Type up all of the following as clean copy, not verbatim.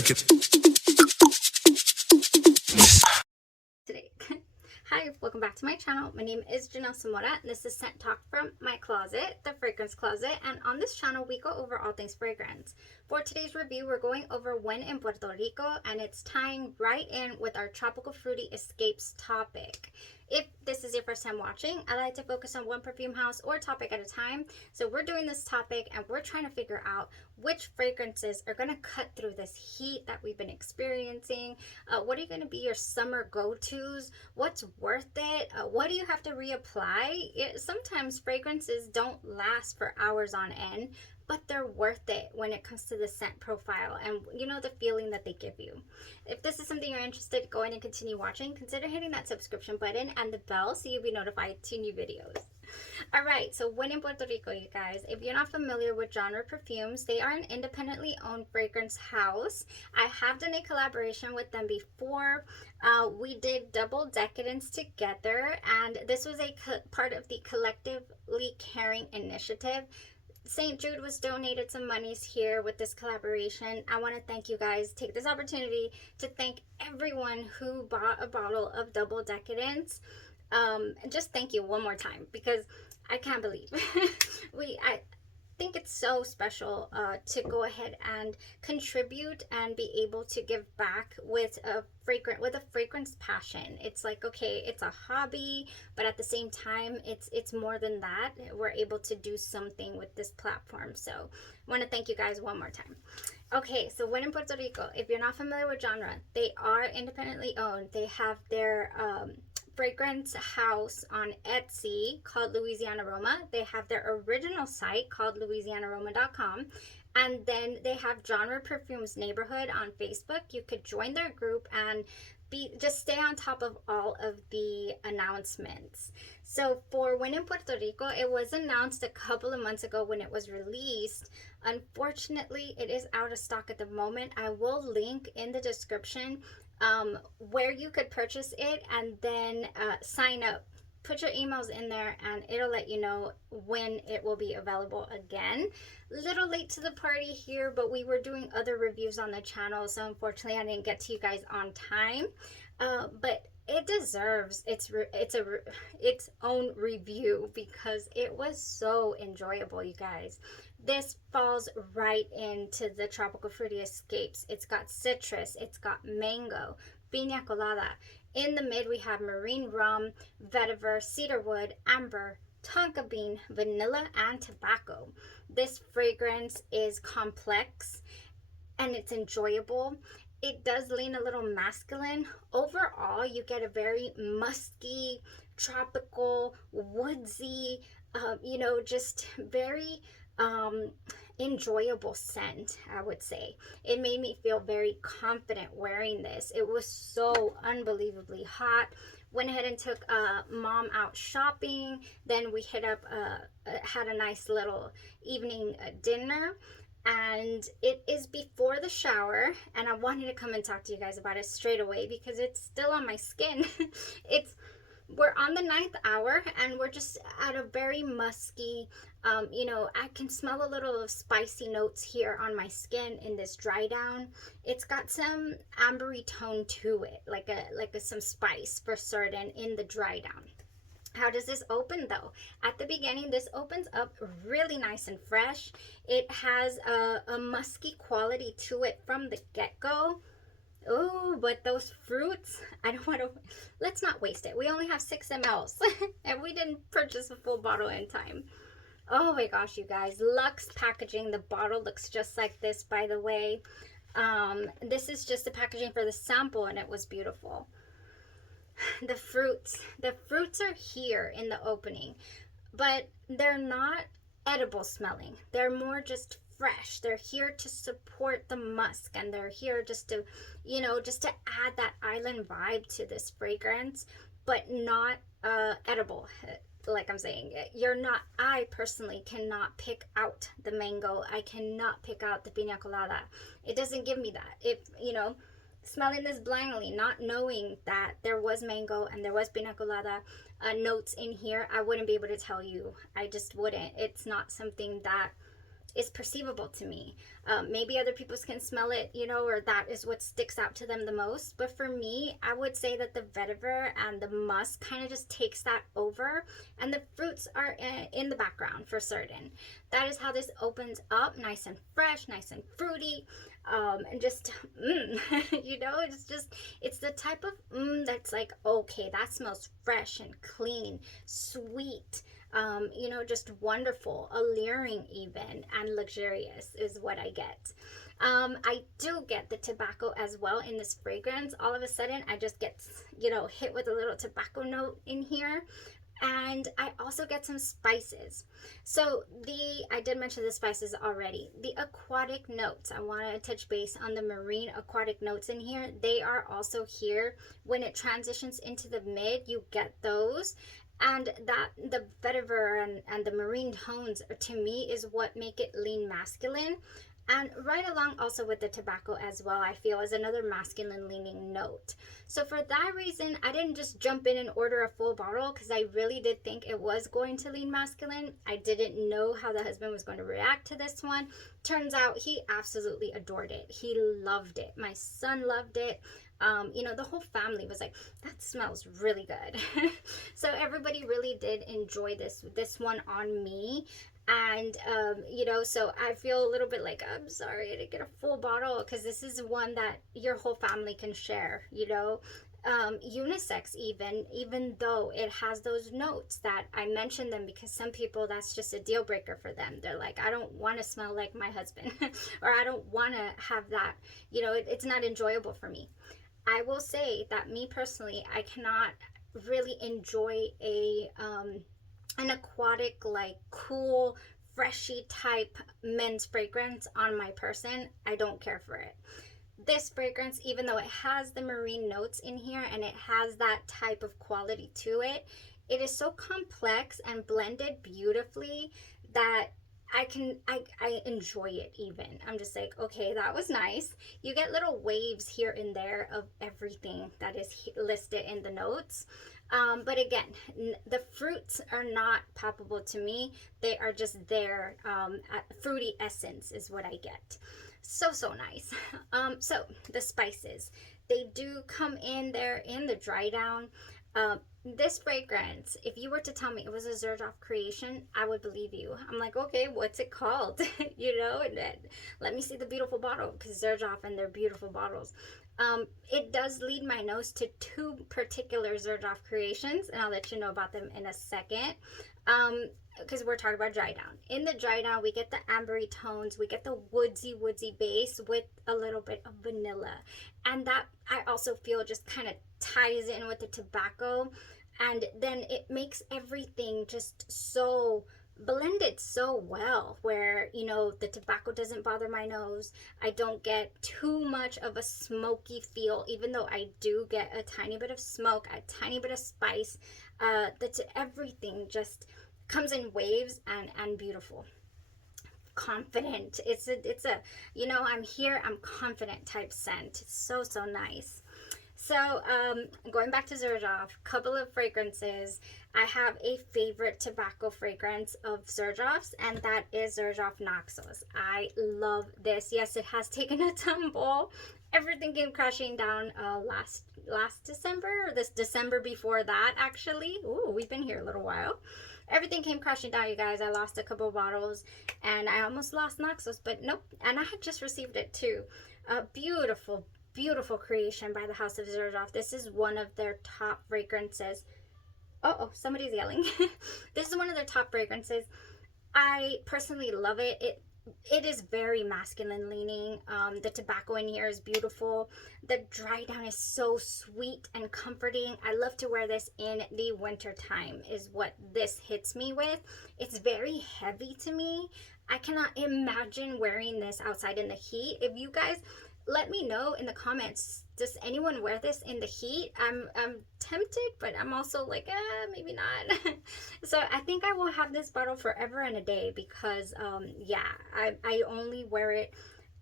check it. Today. Hi, welcome back to my channel. My name is Janelle Zamora, and this is Scent Talk from my closet, the fragrance closet. And on this channel, we go over all things fragrance. For today's review, we're going over When in Puerto Rico, and it's tying right in with our tropical fruity escapes topic. If this is your first time watching, I like to focus on one perfume house or topic at a time. So we're doing this topic and we're trying to figure out which fragrances are going to cut through this heat that we've been experiencing. What are going to be your summer go-tos? What's worth it? What do you have to reapply? Sometimes fragrances don't last for hours on end, but they're worth it when it comes to the scent profile and you know the feeling that they give you. If this is something you're interested in, go ahead and continue watching. Consider hitting that subscription button and the bell so you'll be notified to new videos. Alright, so When in Puerto Rico, you guys, if you're not familiar with Genre Perfumes, they are an independently owned fragrance house. I have done a collaboration with them before. We did Double Decadence together, and this was a part of the Collectively Caring initiative. St. Jude was donated some monies here with this collaboration. I want to thank you guys. Take this opportunity to thank everyone who bought a bottle of Double Decadence. Just thank you one more time because I can't believe I think it's so special to go ahead and contribute and be able to give back with a fragrance passion. It's like, okay, it's a hobby, but at the same time it's more than that. We're able to do something with this platform. So I want to thank you guys one more time. Okay, so When in Puerto Rico, if you're not familiar with Genre, they are independently owned. They have their fragrance house on Etsy called Louisiana Aroma. They have their original site called louisianaroma.com, and then they have Genre Perfumes Neighborhood on Facebook. You could join their group and just stay on top of all of the announcements. So for When in Puerto Rico, it was announced a couple of months ago when it was released. Unfortunately, it is out of stock at the moment. I will link in the description where you could purchase it, and then sign up. Put your emails in there and it'll let you know when it will be available again. Little late to the party here, but we were doing other reviews on the channel, so unfortunately I didn't get to you guys on time. But it deserves its own review because it was so enjoyable, you guys. This falls right into the tropical fruity escapes. It's got citrus, it's got mango, piña colada. In the mid, we have marine rum, vetiver, cedarwood, amber, tonka bean, vanilla, and tobacco. This fragrance is complex and it's enjoyable. It does lean a little masculine. Overall, you get a very musky, tropical, woodsy, you know, just very enjoyable scent, I would say. It made me feel very confident wearing this. It was so unbelievably hot. Went ahead and took mom out shopping. Then we hit up, had a nice little evening dinner. And it is before the shower, and I wanted to come and talk to you guys about it straight away because it's still on my skin. We're on the 9th hour and we're just at a very musky, you know, I can smell a little of spicy notes here on my skin in this dry down. It's got some ambery tone to it, like some spice for certain in the dry down. How does this open though? At the beginning, this opens up really nice and fresh. It has a musky quality to it from the get-go. Oh, but those fruits, I don't want to, let's not waste it. We only have 6 mLs and we didn't purchase a full bottle in time. Oh my gosh, you guys, Luxe packaging. The bottle looks just like this, by the way. This is just the packaging for the sample and it was beautiful. The fruits are here in the opening, but they're not edible smelling. They're more just fresh. They're here to support the musk, and they're here just to, you know, just to add that island vibe to this fragrance, but not edible. Like I'm saying, I personally cannot pick out the mango. I cannot pick out the piña colada. It doesn't give me that. If, you know, smelling this blindly, not knowing that there was mango and there was piña colada notes in here, I wouldn't be able to tell you. I just wouldn't. It's not something that is perceivable to me. Maybe other people can smell it, you know, or that is what sticks out to them the most. But for me, I would say that the vetiver and the musk kind of just takes that over, and the fruits are in the background for certain. That is how this opens up, nice and fresh, nice and fruity, and just, you know, it's the type of that's like, okay, that smells fresh and clean, sweet, you know, just wonderful, alluring even, and luxurious is what I get. I do get the tobacco as well in this fragrance. All of a sudden, I just get, you know, hit with a little tobacco note in here. And I also get some spices. So I did mention the spices already. The aquatic notes, I want to touch base on the marine aquatic notes in here. They are also here. When it transitions into the mid, you get those. And that the vetiver and the marine tones, to me, is what make it lean masculine. And right along also with the tobacco as well, I feel, is another masculine leaning note. So for that reason, I didn't just jump in and order a full bottle, because I really did think it was going to lean masculine. I didn't know how the husband was going to react to this one. Turns out he absolutely adored it. He loved it. My son loved it. You know, the whole family was like, that smells really good. So everybody really did enjoy this one on me. And you know, so I feel a little bit like, I'm sorry I didn't get a full bottle, because this is one that your whole family can share, you know. Unisex even though it has those notes that I mentioned them, because some people, that's just a deal breaker for them. They're like, I don't want to smell like my husband or I don't want to have that, you know, it's not enjoyable for me. I will say that me personally, I cannot really enjoy an aquatic, like cool, freshy type men's fragrance on my person. I don't care for it. This fragrance, even though it has the marine notes in here and it has that type of quality to it, it is so complex and blended beautifully that I enjoy it even. I'm just like, okay, that was nice. You get little waves here and there of everything that is listed in the notes. But again, the fruits are not palpable to me. They are just there. Fruity essence is what I get. So nice. So the spices, they do come in there in the dry down. This fragrance, if you were to tell me it was a Zerjoff creation, I would believe you. I'm like, okay, what's it called? You know, and then let me see the beautiful bottle, because Zerjoff and their beautiful bottles. It does lead my nose to two particular Zerjoff creations, and I'll let you know about them in a second. Because we're talking about dry down. In the dry down, we get the ambery tones, we get the woodsy base with a little bit of vanilla, and that I also feel just kind of ties in with the tobacco, and then it makes everything just so blended so well, where, you know, the tobacco doesn't bother my nose. I don't get too much of a smoky feel, even though I do get a tiny bit of smoke, a tiny bit of spice. Everything just comes in waves and beautiful, confident. It's a you know, I'm here, I'm confident type scent. It's so nice. So going back to Zerjoff, couple of fragrances. I have a favorite tobacco fragrance of Zerjoff's, and that is Zerjoff Naxos. I love this. Yes, it has taken a tumble. Everything came crashing down last December, or this December before that, actually. Ooh, we've been here a little while. Everything came crashing down, you guys. I lost a couple bottles, and I almost lost Naxos, but nope. And I had just received it too. A beautiful creation by the House of Zerjoff. This is one of their top fragrances. Oh, somebody's yelling. This is one of their top fragrances. I personally love it. It is very masculine leaning. The tobacco in here is beautiful. The dry down is so sweet and comforting. I love to wear this in the winter time, is what this hits me with. It's very heavy to me. I cannot imagine wearing this outside in the heat. If you guys, let me know in the comments, does anyone wear this in the heat? I'm tempted, but I'm also like, maybe not. So I think I will have this bottle forever and a day, because yeah, I only wear it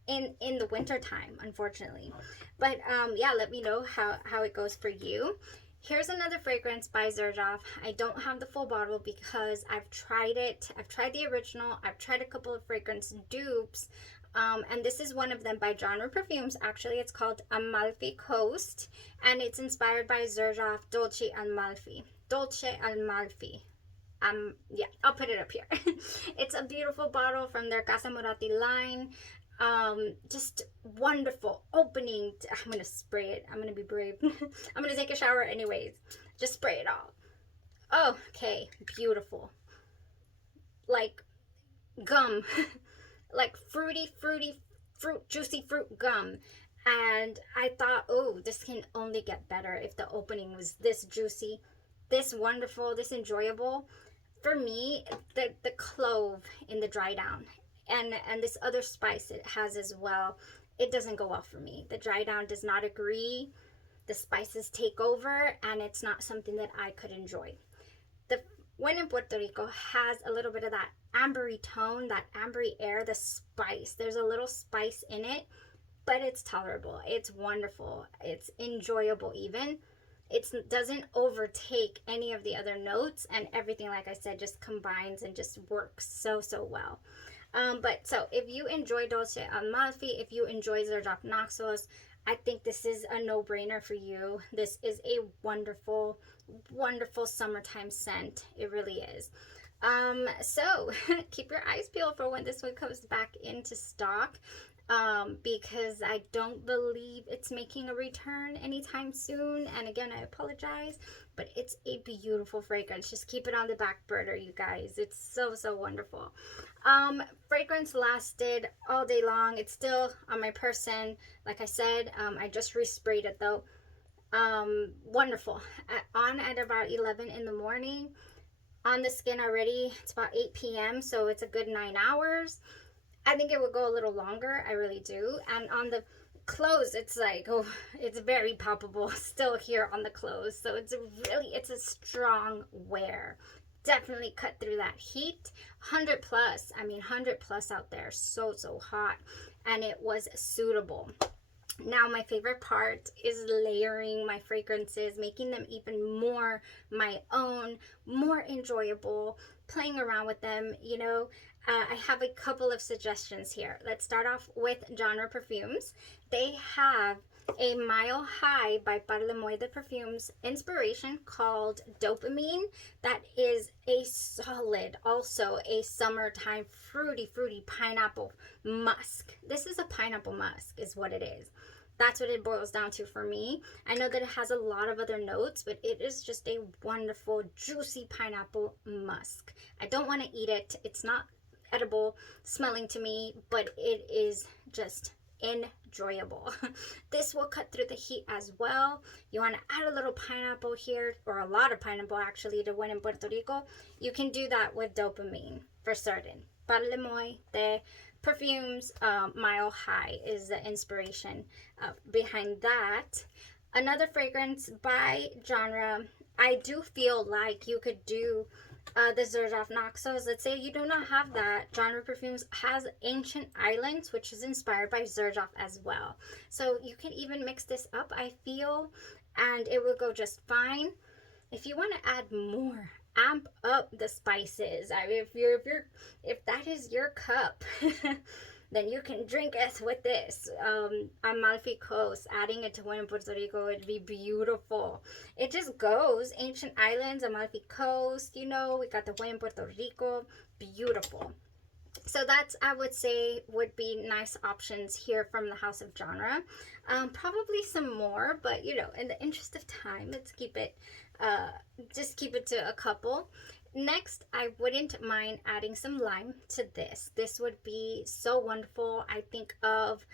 in the winter time, unfortunately. But yeah, let me know how it goes for you. Here's another fragrance by Zerjoff. I don't have the full bottle because I've tried it. I've tried the original. I've tried a couple of fragrance dupes. And this is one of them by Genre Perfumes. Actually, it's called Amalfi Coast. And it's inspired by Zerjoff Dolce Amalfi. Dolce Amalfi. Yeah, I'll put it up here. It's a beautiful bottle from their Casa Moratti line. Just wonderful opening. I'm gonna spray it. I'm gonna be brave. I'm gonna take a shower anyways. Just spray it all. Oh, okay, beautiful. Like gum. Like fruity, juicy fruit gum. And I thought, oh, this can only get better if the opening was this juicy, this wonderful, this enjoyable. For me, the clove in the dry down and this other spice it has as well, it doesn't go well for me. The dry down does not agree. The spices take over, and it's not something that I could enjoy. The one in Puerto Rico has a little bit of that ambery tone, that ambery air, the spice. There's a little spice in it, but it's tolerable. It's wonderful. It's enjoyable even. It doesn't overtake any of the other notes, and everything, like I said, just combines and just works so well. But so if you enjoy Dolce Amalfi, if you enjoy Zerjoff Naxos, I think this is a no-brainer for you. This is a wonderful summertime scent. It really is. So keep your eyes peeled for when this one comes back into stock, because I don't believe it's making a return anytime soon. And again, I apologize, but it's a beautiful fragrance. Just keep it on the back burner, you guys. It's so wonderful. Fragrance lasted all day long. It's still on my person. Like I said, I just resprayed it though. Wonderful. On at about 11 in the morning. On the skin already, it's about 8 p.m. So it's a good 9 hours. I think it would go a little longer. I really do. And on the clothes, it's like, oh, it's very palpable still here on the clothes. So it's a strong wear. Definitely cut through that heat. 100 plus. I mean, 100 plus out there. So hot. And it was suitable. Now, my favorite part is layering my fragrances, making them even more my own, more enjoyable, playing around with them, you know. I have a couple of suggestions here. Let's start off with Genre Perfumes. They have a Mile High by Parfumerie de Perfumes inspiration called Dopamine. That is a solid, also a summertime fruity pineapple musk. This is a pineapple musk is what it is. That's what it boils down to for me. I know that it has a lot of other notes, but it is just a wonderful, juicy pineapple musk. I don't want to eat it. It's not edible smelling to me, but it is just enjoyable. This will cut through the heat as well. You want to add a little pineapple here, or a lot of pineapple actually, to win in Puerto Rico. You can do that with Dopamine for certain. Parfumerie de Perfumes Mile High is the inspiration behind that. Another fragrance by Genre. I do feel like you could do the Zerjoff Naxos. Let's say you do not have that. Genre Perfumes has Ancient Islands, which is inspired by Zerjoff as well. So you can even mix this up, I feel, and it will go just fine. If you want to add more, amp up the spices. I mean, if that is your cup, then you can drink it with this. Amalfi Coast, adding it to one in Puerto Rico, it'd be beautiful. It just goes. Ancient Islands, Amalfi Coast, you know, we got the one in Puerto Rico. Beautiful. So that's, I would say, would be nice options here from the House of Genre. Probably some more, but you know, in the interest of time, let's keep it, just keep it to a couple. Next, I wouldn't mind adding some lime to this. This would be so wonderful. I think of,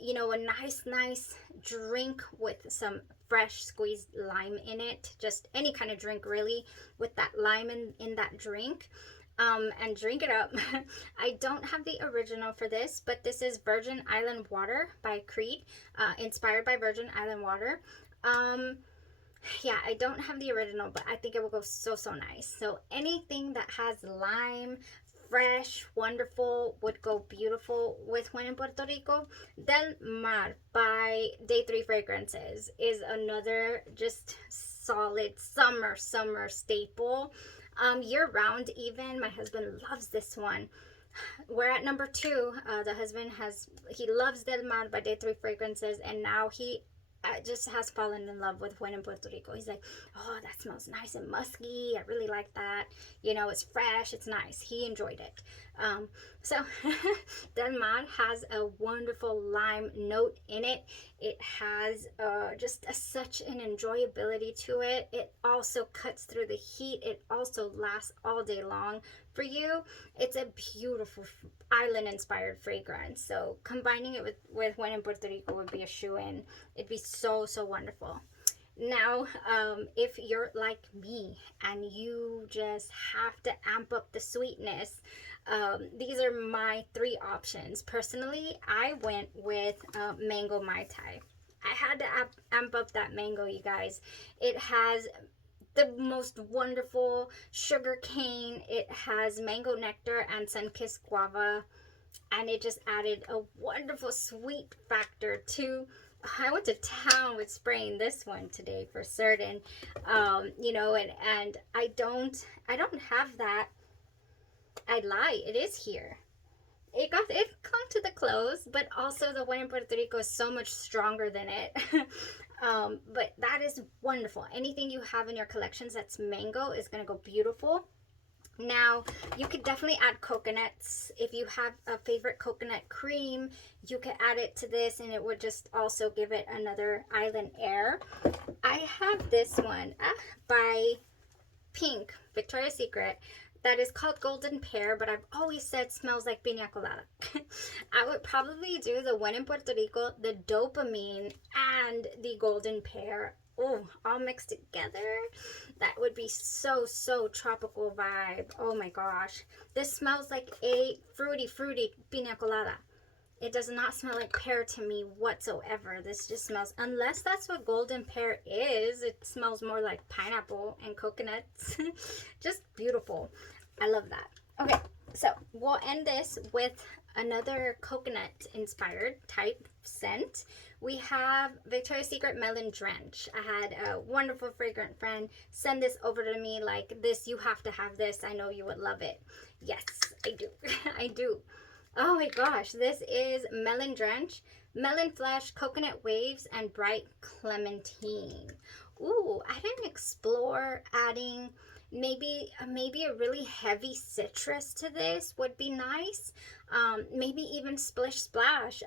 you know, a nice drink with some fresh squeezed lime in it. Just any kind of drink really with that lime in that drink. And drink it up. I don't have the original for this, but this is Virgin Island Water by Creed, inspired by Virgin Island Water. Yeah, I don't have the original, but I think it will go so nice. So anything that has lime, fresh, wonderful, would go beautiful with when in Puerto Rico. Del Mar by Day 3 Fragrances is another just solid summer staple. Year round even. My husband loves this one. We're at number 2. The husband he loves Del Mar by Day 3 Fragrances, and now he just has fallen in love with when in Puerto Rico. He's like, oh, that smells nice and musky. I really like that. You know, it's fresh. It's nice. He enjoyed it. So Del Mar has a wonderful lime note in it. It has just such an enjoyability to it. It also cuts through the heat. It also lasts all day long for you. It's a beautiful island inspired fragrance. So combining it with when in Puerto Rico would be a shoo-in. It'd be so wonderful. Now, if you're like me and you just have to amp up the sweetness, these are my 3 options. Personally, I went with Mango Mai Tai. I had to amp up that mango, you guys. It has the most wonderful sugar cane. It has mango nectar and sun-kissed guava, and it just added a wonderful sweet factor to. I went to town with spraying this one today for certain. You know, and I don't have that. I lie, it is here. It clung to the clothes, but also the one in Puerto Rico is so much stronger than it. But that is wonderful. Anything you have in your collections that's mango is going to go beautiful. Now, you could definitely add coconuts. If you have a favorite coconut cream, you could add it to this and it would just also give it another island air. I have this one by Pink, Victoria's Secret, that is called Golden Pear, but I've always said smells like piña colada. I would probably do the one in Puerto Rico, the dopamine, and the Golden Pear. Oh, all mixed together. That would be so tropical vibe. Oh my gosh. This smells like a fruity piña colada. It does not smell like pear to me whatsoever. This just smells, unless that's what Golden Pear is, it smells more like pineapple and coconuts. Just beautiful. I love that. Okay, so we'll end this with another coconut inspired type scent. We have Victoria's Secret Melon Drench. I had a wonderful fragrant friend send this over to me like, this, you have to have this. I know you would love it. Yes, I do. I do. Oh my gosh, this is Melon Drench, Melon Flesh, Coconut Waves, and Bright Clementine. Ooh, I didn't explore adding maybe a really heavy citrus to this would be nice. Maybe even Splish Splash.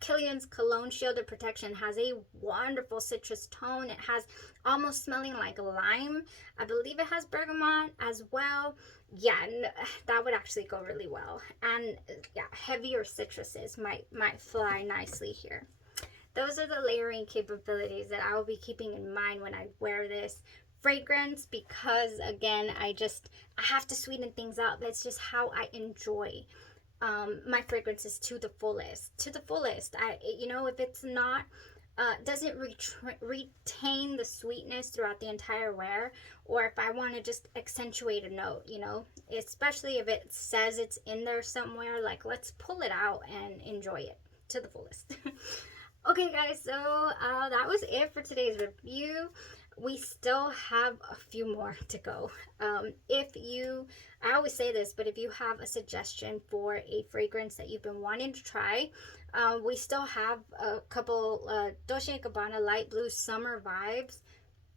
Kilian's Cologne Shielded Protection has a wonderful citrus tone. It has almost smelling like lime. I believe it has bergamot as well. Yeah, that would actually go really well. And yeah, heavier citruses might fly nicely here. Those are the layering capabilities that I will be keeping in mind when I wear this fragrance, because again, I have to sweeten things up. That's just how I enjoy my fragrances to the fullest. You know, if it's not doesn't retain the sweetness throughout the entire wear, or if I want to just accentuate a note, you know, especially if it says it's in there somewhere, like, let's pull it out and enjoy it to the fullest. Okay guys, so that was it for today's review. We still have a few more to go. I always say this, but if you have a suggestion for a fragrance that you've been wanting to try, we still have a couple Dolce & Gabbana Light Blue Summer Vibes.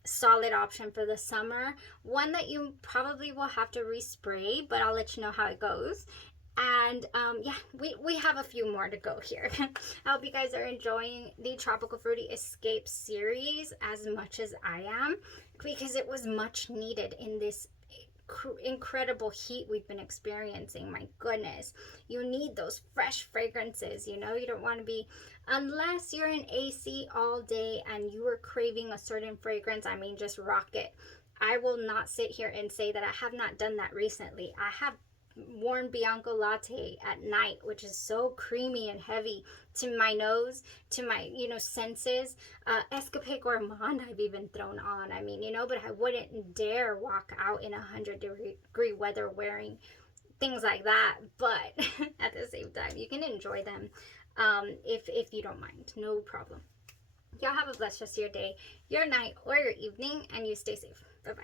Solid option for the summer. One that you probably will have to respray, but I'll let you know how it goes. And yeah, we have a few more to go here. I hope you guys are enjoying the Tropical Fruity Escape series as much as I am, because it was much needed in this incredible heat we've been experiencing. My goodness, you need those fresh fragrances. You know, you don't want to be, unless you're in AC all day and you are craving a certain fragrance, I mean, just rock it. I will not sit here and say that I have not done that recently. I have worn Bianco Latte at night, which is so creamy and heavy to my nose, to my, you know, senses. Escape Gourmand I've even thrown on. I mean, you know, but I wouldn't dare walk out in 100-degree weather wearing things like that. But at the same time, you can enjoy them if you don't mind. No problem. Y'all have a blessed rest of your day, your night, or your evening, and you stay safe. Bye-bye.